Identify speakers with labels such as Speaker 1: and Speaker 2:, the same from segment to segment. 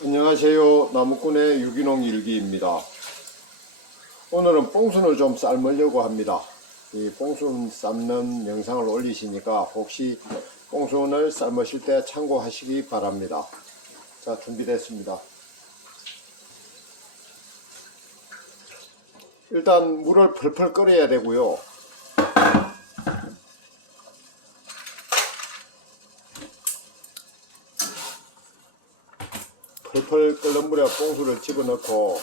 Speaker 1: 안녕하세요. 나무꾼의 유기농 일기입니다. 오늘은 뽕순을 좀 삶으려고 합니다. 이 뽕순 삶는 영상을 올리시니까 혹시 뽕순을 삶으실 때 참고하시기 바랍니다. 자, 준비됐습니다. 일단 물을 펄펄 끓여야 되고요. 펄펄 끓는 물에 뽕수를 집어넣고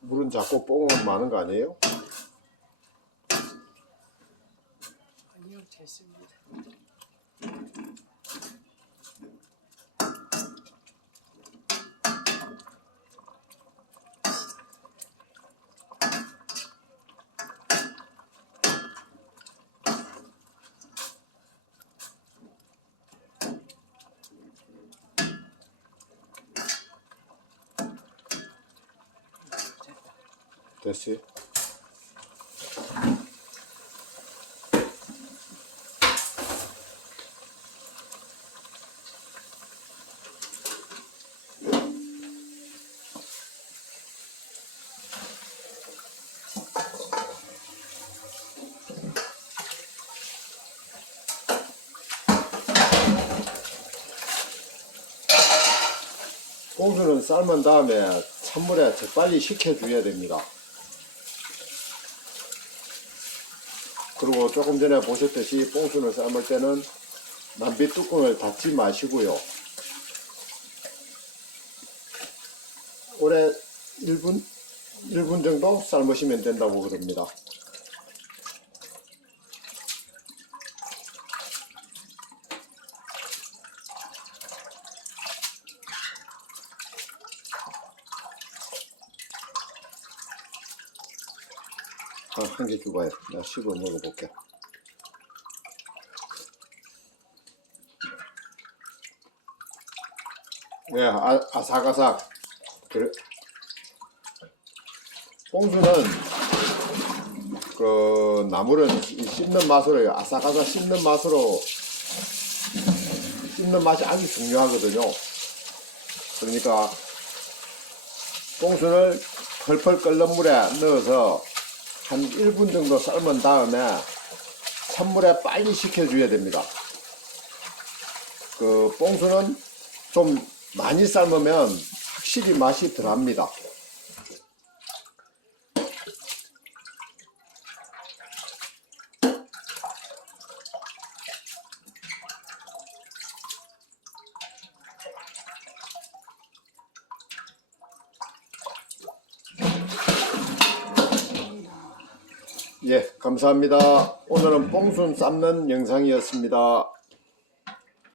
Speaker 1: 물은 자꾸 뽕은 많은 거 아니에요?
Speaker 2: 아니요, 됐습니다.
Speaker 1: 됐어요? 꽁수는 삶은 다음에 찬물에 재빨리 식혀줘야 됩니다. 그리고 조금 전에 보셨듯이 뽕순을 삶을 때는 남비 뚜껑을 닫지 마시고요. 오래 1분, 1분 정도 삶으시면 된다고 그럽니다. 한 개 주고요. 나 씹어 먹어볼게. 네, 아, 아삭아삭. 그래. 홍수는 그 나물은 이 씹는 맛으로 아삭아삭 씹는 맛으로 씹는 맛이 아주 중요하거든요. 그러니까 뽕순을 펄펄 끓는 물에 넣어서 한 1분 정도 삶은 다음에 찬물에 빨리 식혀줘야 됩니다. 그 뽕수는 좀 많이 삶으면 확실히 맛이 덜합니다. 예, 감사합니다. 오늘은 뽕순 삶는 영상이었습니다.